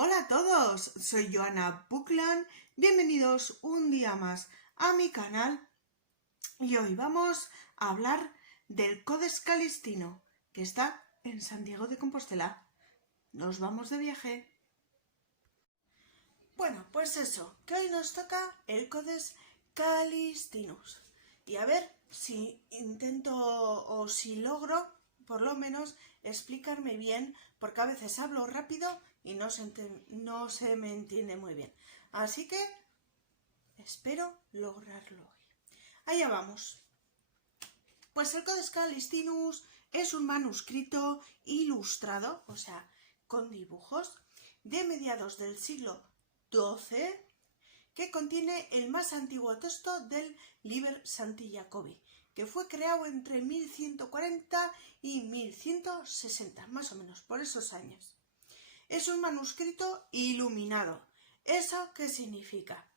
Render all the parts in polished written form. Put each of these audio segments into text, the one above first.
Hola a todos, soy Joana Buckland, bienvenidos un día más a mi canal y hoy vamos a hablar del Codex Calistino que está en Santiago de Compostela. Nos vamos de viaje. Bueno, pues eso, que hoy nos toca el Codex Calistinus y a ver si intento o si logro por lo menos explicarme bien, porque a veces hablo rápido y no se me entiende muy bien. Así que espero lograrlo hoy. Allá vamos. Pues el Codex Calistinus es un manuscrito ilustrado, o sea, con dibujos, de mediados del siglo XII, que contiene el más antiguo texto del Liber Sancti Jacobi, que fue creado entre 1140 y 1160, más o menos, por esos años. Es un manuscrito iluminado. ¿Eso qué significa?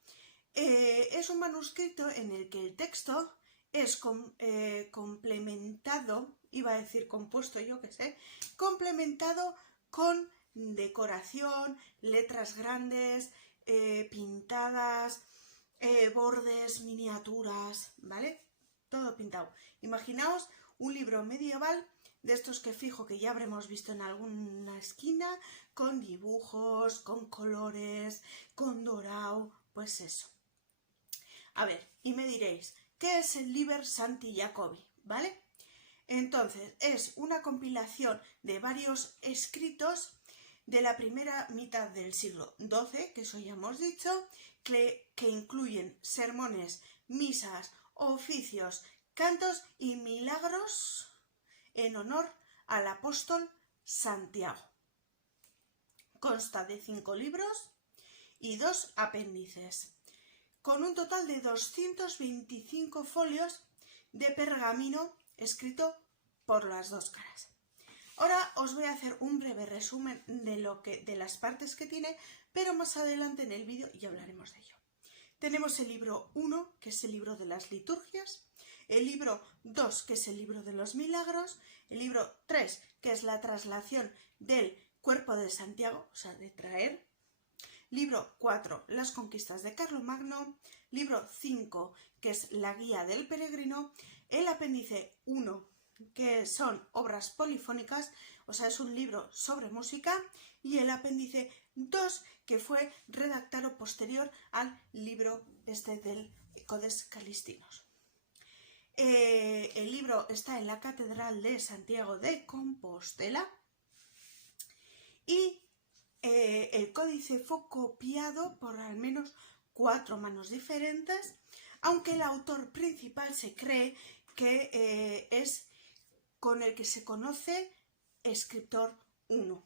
Es un manuscrito en el que el texto es complementado, iba a decir compuesto, yo qué sé, complementado con decoración, letras grandes, pintadas, bordes, miniaturas, ¿vale? Todo pintado. Imaginaos un libro medieval de estos que fijo que ya habremos visto en alguna esquina, con dibujos, con colores, con dorado, pues eso. A ver, y me diréis, ¿qué es el Liber Sancti Jacobi? ¿Vale? Entonces, es una compilación de varios escritos de la primera mitad del siglo XII, que eso ya hemos dicho, que incluyen sermones, misas, oficios, cantos y milagros en honor al apóstol Santiago. Consta de 5 libros y 2 apéndices, con un total de 225 folios de pergamino escrito por las dos caras. Ahora os voy a hacer un breve resumen de las partes que tiene, pero más adelante en el vídeo ya hablaremos de ello. Tenemos el libro 1, que es el libro de las liturgias, el libro 2, que es el libro de los milagros, el libro 3, que es la traslación del cuerpo de Santiago, o sea, de traer, libro 4, las conquistas de Carlomagno, libro 5, que es la guía del peregrino, el apéndice 1, que son obras polifónicas, o sea, es un libro sobre música, y el apéndice 2, que fue redactado posterior al libro del Codex Calistinus. El libro está en la Catedral de Santiago de Compostela y el códice fue copiado por al menos 4 manos diferentes, aunque el autor principal se cree que es con el que se conoce escritor 1.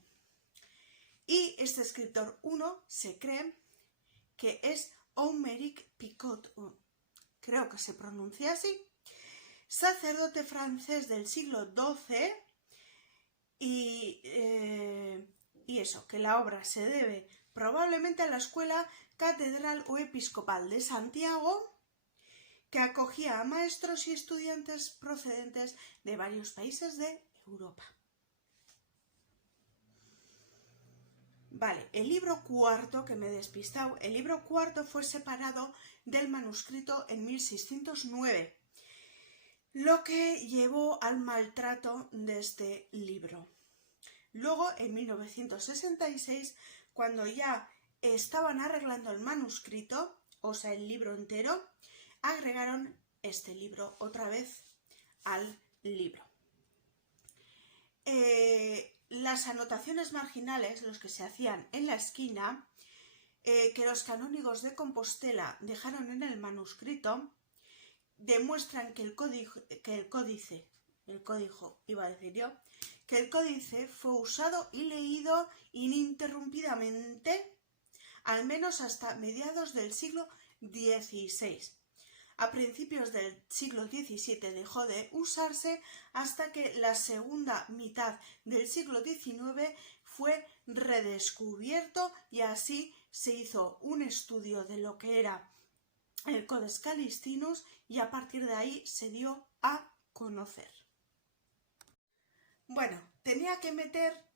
Y este escritor 1 se cree que es Aumeric Picot, creo que se pronuncia así, sacerdote francés del siglo XII, y eso, que la obra se debe probablemente a la Escuela Catedral o Episcopal de Santiago, que acogía a maestros y estudiantes procedentes de varios países de Europa. Vale, el libro cuarto, que me he despistado, el libro cuarto fue separado del manuscrito en 1609, lo que llevó al maltrato de este libro. Luego, en 1966, cuando ya estaban arreglando el manuscrito, o sea, el libro entero, agregaron este libro otra vez al libro. Las anotaciones marginales, los que se hacían en la esquina, que los canónigos de Compostela dejaron en el manuscrito, demuestran que el códice fue usado y leído ininterrumpidamente al menos hasta mediados del siglo XVI. A principios del siglo XVII dejó de usarse hasta que la segunda mitad del siglo XIX fue redescubierto y así se hizo un estudio de lo que era el Codex Calistinus y a partir de ahí se dio a conocer. Bueno, tenía que meter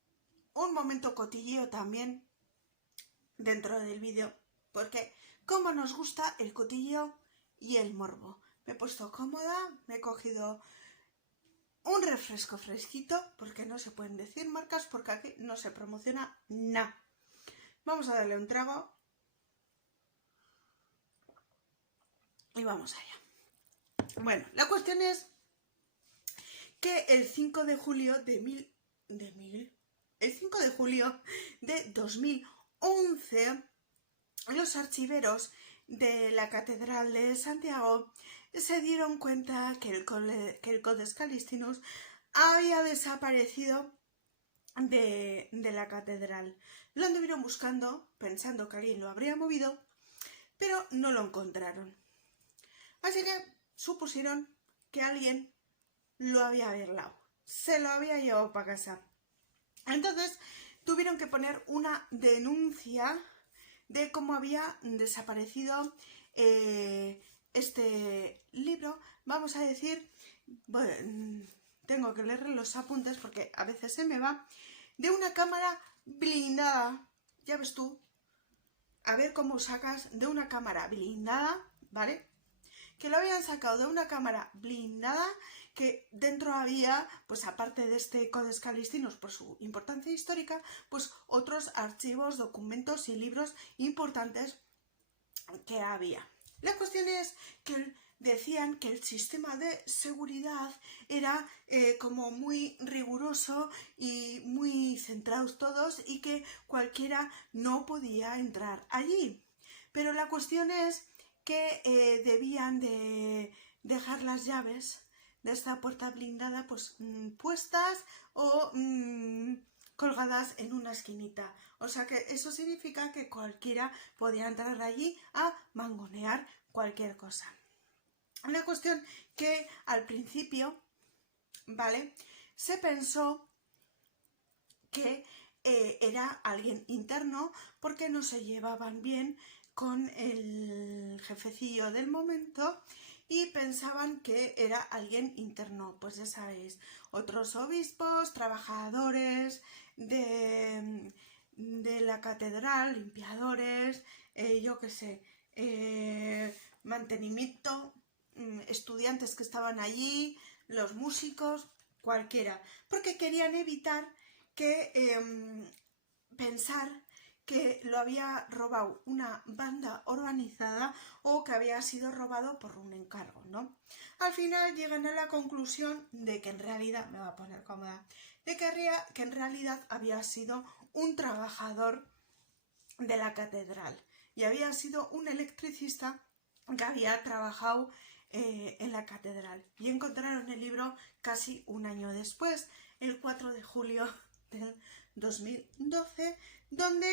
un momento cotilleo también dentro del vídeo, porque como nos gusta el cotilleo y el morbo. Me he puesto cómoda, me he cogido un refresco fresquito, porque no se pueden decir marcas, porque aquí no se promociona nada. Vamos a darle un trago y vamos allá. Bueno, la cuestión es que el 5 de julio el 5 de julio de 2011, los archiveros de la Catedral de Santiago se dieron cuenta que el Codex Calistinus había desaparecido de la catedral. Lo anduvieron buscando, pensando que alguien lo habría movido, pero no lo encontraron. Así que supusieron que alguien lo había birlado, se lo había llevado para casa. Entonces tuvieron que poner una denuncia de cómo había desaparecido este libro. Vamos a decir, bueno, tengo que leer los apuntes porque a veces se me va, de una cámara blindada. Ya ves tú, a ver cómo sacas de una cámara blindada, ¿vale? Que lo habían sacado de una cámara blindada, que dentro había, pues aparte de este Codex Calistinus por su importancia histórica, pues otros archivos, documentos y libros importantes que había. La cuestión es que decían que el sistema de seguridad era como muy riguroso y muy centrados todos, y que cualquiera no podía entrar allí. Pero la cuestión es que debían de dejar las llaves de esta puerta blindada pues puestas o colgadas en una esquinita. O sea que eso significa que cualquiera podía entrar allí a mangonear cualquier cosa. Una cuestión que al principio, ¿vale?, se pensó que era alguien interno, porque no se llevaban bien con el jefecillo del momento y pensaban que era alguien interno. Pues ya sabéis, otros obispos, trabajadores de la catedral, limpiadores, yo qué sé, mantenimiento, estudiantes que estaban allí, los músicos, cualquiera, porque querían evitar que pensar que lo había robado una banda organizada o que había sido robado por un encargo, ¿no? Al final llegan a la conclusión de que en realidad, me va a poner cómoda, de que en realidad había sido un trabajador de la catedral y había sido un electricista que había trabajado en la catedral. Y encontraron el libro casi un año después, el 4 de julio del 2012, donde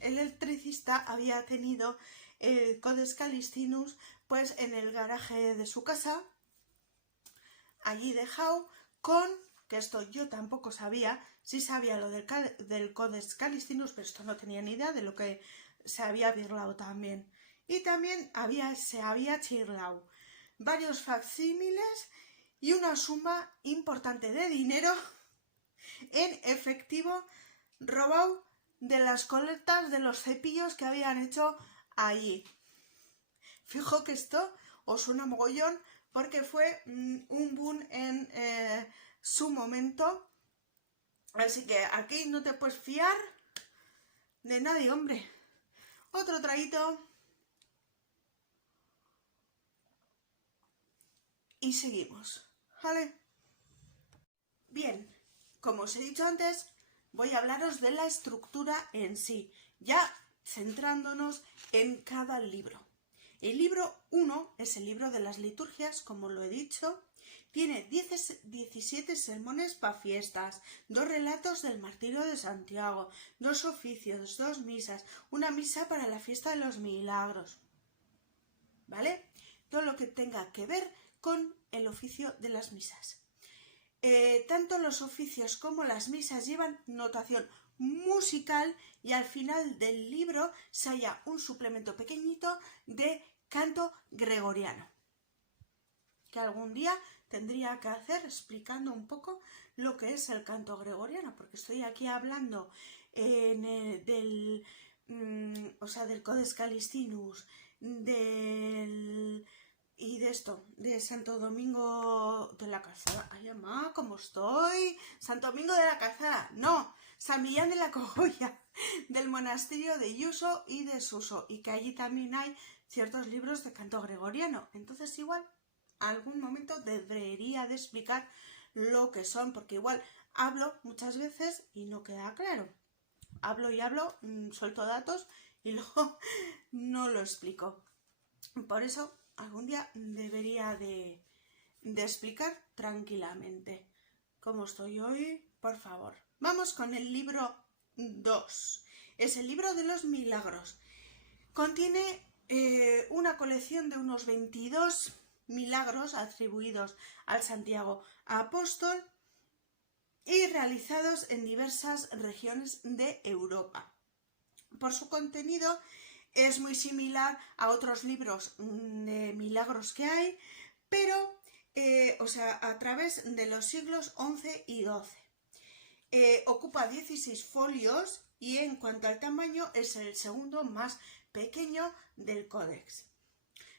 el electricista había tenido el Codex Calistinus pues en el garaje de su casa, allí dejado, con, que esto yo tampoco sabía, sí sabía lo del Codex Calistinus, pero esto no tenía ni idea de lo que se había birlado también. Y también se había chirlado varios facsímiles y una suma importante de dinero en efectivo robado de las colectas de los cepillos que habían hecho allí. Fijo que esto os suena mogollón, porque fue un boom en su momento. Así que aquí no te puedes fiar de nadie, hombre. Otro traguito. Y seguimos, ¿vale? Bien, como os he dicho antes, voy a hablaros de la estructura en sí, ya centrándonos en cada libro. El libro 1 es el libro de las liturgias, como lo he dicho. Tiene 17 sermones para fiestas, 2 relatos del martirio de Santiago, 2 oficios, 2 misas, una misa para la fiesta de los milagros, ¿vale? Todo lo que tenga que ver con el oficio de las misas. Tanto los oficios como las misas llevan notación musical, y al final del libro se halla un suplemento pequeñito de canto gregoriano, que algún día tendría que hacer explicando un poco lo que es el canto gregoriano, porque estoy aquí hablando del o sea, del Codex Calistinus, de Santo Domingo de la Calzada. Ay, mamá, ¿cómo estoy? Santo Domingo de la Calzada, no, San Millán de la Cogolla, del monasterio de Iuso y de Suso, y que allí también hay ciertos libros de canto gregoriano. Entonces igual, algún momento debería de explicar lo que son, porque igual hablo muchas veces y no queda claro. Hablo y hablo, suelto datos y luego no lo explico. Por eso algún día debería de explicar tranquilamente. ¿Cómo estoy hoy? Por favor. Vamos con el libro 2. Es el libro de los milagros. Contiene una colección de unos 22 milagros atribuidos al Santiago Apóstol y realizados en diversas regiones de Europa. Por su contenido es muy similar a otros libros de milagros que hay, pero a través de los siglos XI y XII. Ocupa 16 folios y en cuanto al tamaño es el segundo más pequeño del códex.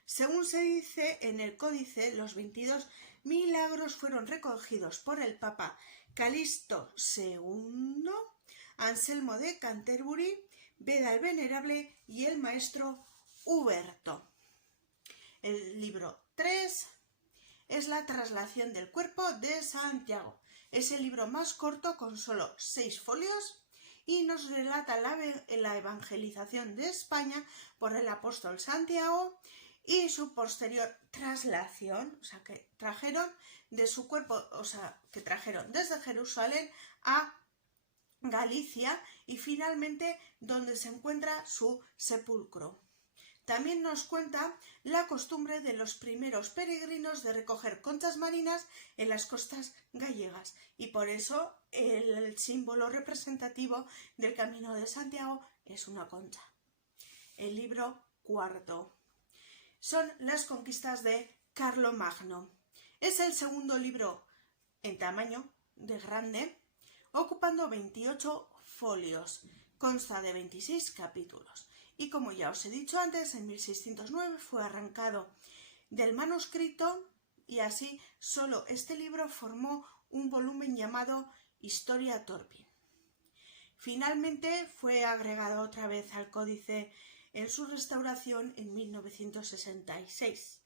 Según se dice en el códice, los 22 milagros fueron recogidos por el Papa Calixto II, Anselmo de Canterbury, Beda el Venerable y el maestro Huberto. El libro 3 es la traslación del cuerpo de Santiago. Es el libro más corto con solo 6 folios y nos relata la evangelización de España por el apóstol Santiago y su posterior traslación, o sea, que trajeron de su cuerpo, o sea, que trajeron desde Jerusalén a Galicia y finalmente donde se encuentra su sepulcro. También nos cuenta la costumbre de los primeros peregrinos de recoger conchas marinas en las costas gallegas y por eso el símbolo representativo del Camino de Santiago es una concha. El libro 4 son las conquistas de Carlomagno. Es el segundo libro en tamaño de grande, ocupando 28 folios. Consta de 26 capítulos. Y como ya os he dicho antes, en 1609 fue arrancado del manuscrito y así solo este libro formó un volumen llamado Historia Turpin. Finalmente fue agregado otra vez al códice en su restauración en 1966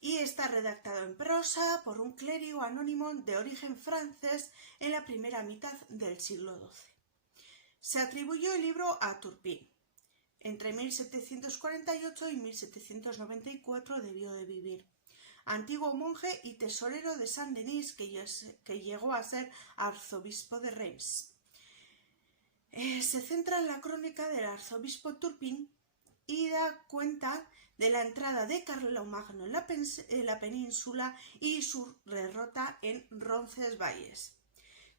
y está redactado en prosa por un clérigo anónimo de origen francés en la primera mitad del siglo XII. Se atribuyó el libro a Turpin. Entre 1748 y 1794 debió de vivir. Antiguo monje y tesorero de Saint-Denis que llegó a ser arzobispo de Reims. Se centra en la crónica del arzobispo Turpin y da cuenta de la entrada de Carlomagno en la península y su derrota en Roncesvalles.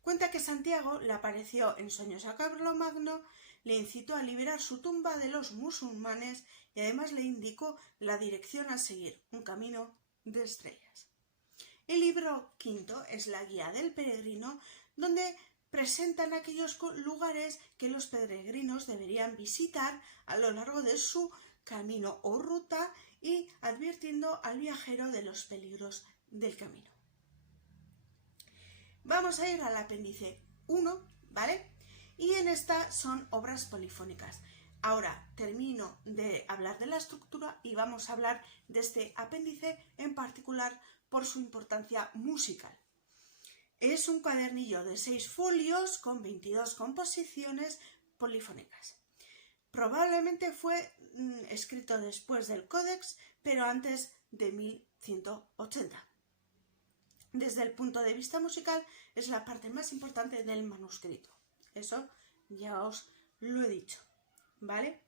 Cuenta que Santiago le apareció en sueños a Carlomagno, le incitó a liberar su tumba de los musulmanes y además le indicó la dirección a seguir, un camino de estrellas. El libro 5 es la guía del peregrino, donde presentan aquellos lugares que los peregrinos deberían visitar a lo largo de su camino o ruta y advirtiendo al viajero de los peligros del camino. Vamos a ir al apéndice 1, ¿vale? Y en esta son obras polifónicas. Ahora termino de hablar de la estructura y vamos a hablar de este apéndice en particular por su importancia musical. Es un cuadernillo de 6 folios con 22 composiciones polifónicas. Probablemente fue escrito después del Códex, pero antes de 1180. Desde el punto de vista musical, es la parte más importante del manuscrito. Eso ya os lo he dicho, ¿vale?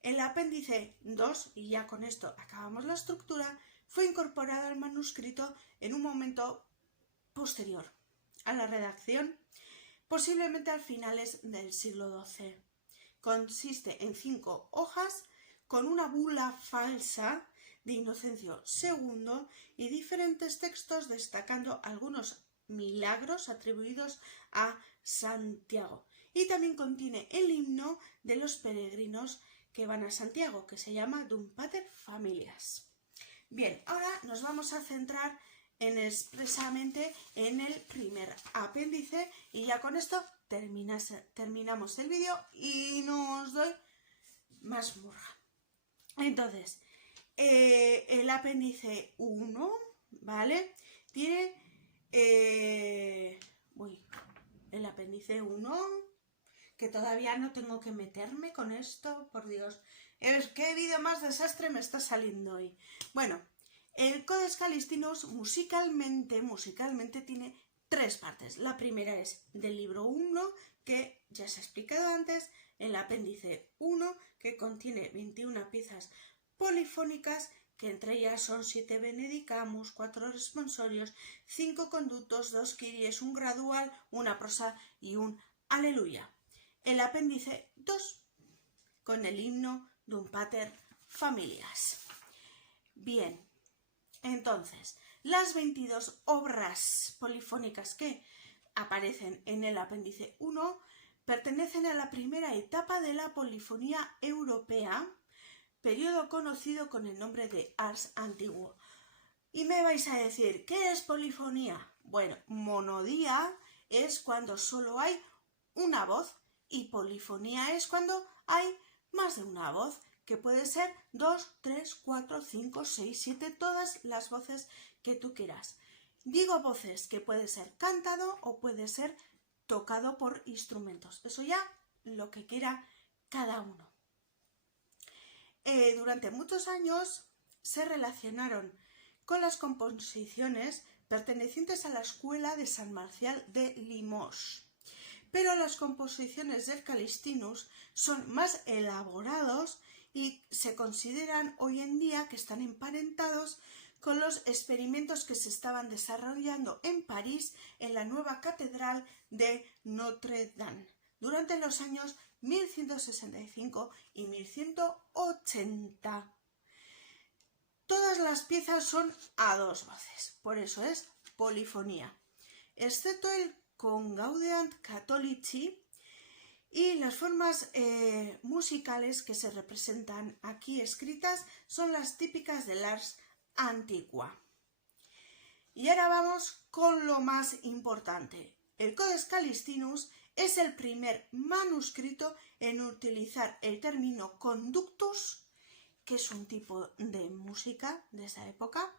El apéndice 2, y ya con esto acabamos la estructura, fue incorporado al manuscrito en un momento posterior a la redacción, posiblemente a finales del siglo XII. Consiste en 5 hojas con una bula falsa de Inocencio II y diferentes textos destacando algunos milagros atribuidos a Santiago. Y también contiene el himno de los peregrinos que van a Santiago, que se llama D'un Pater Familias. Bien, ahora nos vamos a centrar expresamente en el primer apéndice y ya con esto terminamos el vídeo y no os doy más murga. Entonces, el apéndice 1, ¿vale? Tiene el apéndice 1, que todavía no tengo que meterme con esto, por Dios. ¿Qué vídeo más desastre me está saliendo hoy? Bueno, el Codex Calistinus musicalmente tiene 3 partes. La primera es del libro 1, que ya se ha explicado antes, el apéndice 1, que contiene 21 piezas polifónicas, que entre ellas son 7 benedicamus, 4 responsorios, 5 conductos, 2 kyries, un gradual, una prosa y un aleluya. El apéndice 2, con el himno D'un Pater Familias. Bien, entonces, las 22 obras polifónicas que aparecen en el apéndice 1 pertenecen a la primera etapa de la polifonía europea, periodo conocido con el nombre de Ars Antiguo. Y me vais a decir, ¿qué es polifonía? Bueno, monodía es cuando solo hay una voz y polifonía es cuando hay más de una voz, que puede ser 2, 3, 4, 5, 6, 7, todas las voces que tú quieras. Digo voces, que puede ser cantado o puede ser tocado por instrumentos. Eso ya lo que quiera cada uno. Durante muchos años se relacionaron con las composiciones pertenecientes a la escuela de San Marcial de Limoges. Pero las composiciones del Calistinus son más elaborados y se consideran hoy en día que están emparentados con los experimentos que se estaban desarrollando en París en la nueva catedral de Notre Dame durante los años 1165 y 1180. Todas las piezas son a 2 voces, por eso es polifonía, excepto el Con Gaudeam Catholici, y las formas musicales que se representan aquí escritas son las típicas del Ars Antiqua. Y ahora vamos con lo más importante. El Codex Calistinus es el primer manuscrito en utilizar el término conductus, que es un tipo de música de esa época,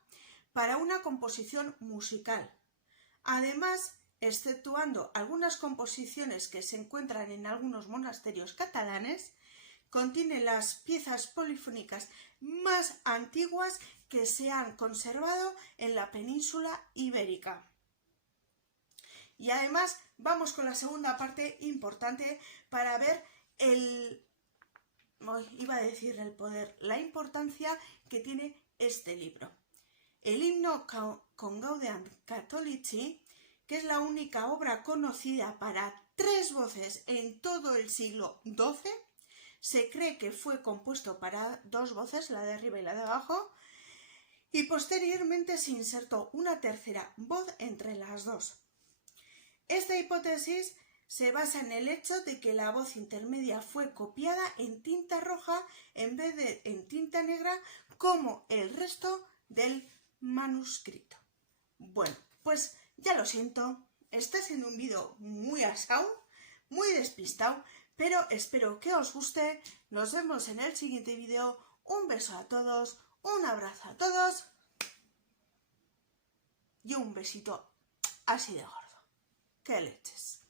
para una composición musical. Además, exceptuando algunas composiciones que se encuentran en algunos monasterios catalanes, contiene las piezas polifónicas más antiguas que se han conservado en la península ibérica. Y además vamos con la segunda parte importante para ver la importancia que tiene este libro. El himno Con Gaudeam Catholici, que es la única obra conocida para 3 voces en todo el siglo XII, se cree que fue compuesto para 2 voces, la de arriba y la de abajo, y posteriormente se insertó una tercera voz entre las 2. Esta hipótesis se basa en el hecho de que la voz intermedia fue copiada en tinta roja en vez de en tinta negra como el resto del manuscrito. Bueno, pues ya lo siento, está siendo un vídeo muy asado, muy despistado, pero espero que os guste. Nos vemos en el siguiente vídeo. Un beso a todos, un abrazo a todos y un besito así de gordo. ¡Qué leches!